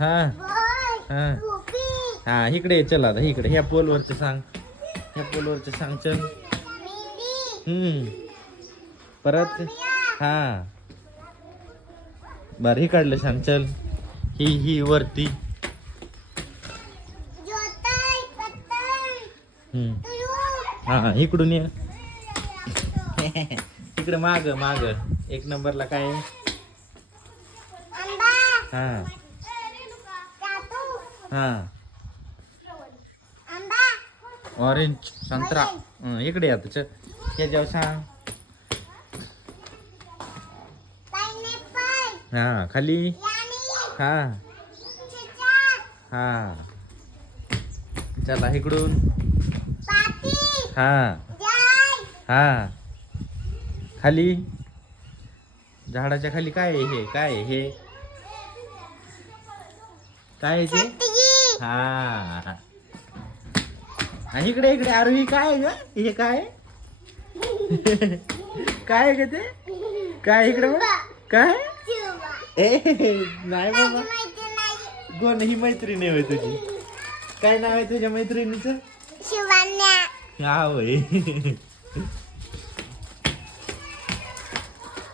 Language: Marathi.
हा हा हा इकडे ये, चल आता इकडे ह्या पोलवरच सांग, ह्या पोलवरच सांग, चल. परत हा बर, ही काढलं सांग, चल. ही वरती. हा इकडून ये. इकडे माग माग एक नंबरला काय आहे? हा हा ऑरेंज संत्रा. इकडे आता चल, ह्याच्यावर सांग. हा खाली. हा हा चला इकडून. हा हा खाली. झाडाच्या खाली काय आहे? हे काय आहे? हे काय आहे ते? हा आणि इकडे इकडे आरोही काय आहे ग? हे काय आहे? काय आहे ग ते? काय इकडे बघ. काय ए नाही बाबा, कोण ही मैत्रीण आहे होय तुझी? काय नाव आहे तुझ्या मैत्रिणीचं? शिवान्या. हा होय.